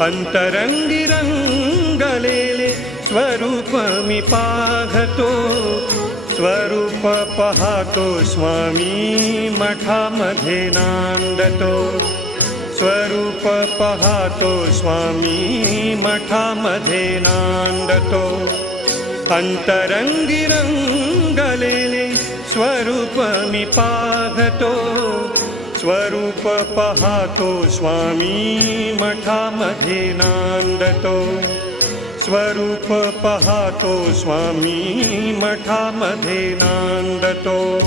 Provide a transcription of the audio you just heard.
अंतरंगी रंगलेले स्वरूप मी पाहतो, स्वरूप पाहतो स्वामी मठामध्ये नांदतो, स्वरूप पाहतो स्वामी मठामध्ये नांदतो। अंतरंगी रंगलेले स्वरूप मी पाहतो, स्वरूप पाहतो स्वामी मठामध्ये नांदतो, स्वरूप पाहतो स्वामी मठामध्ये नांदतो।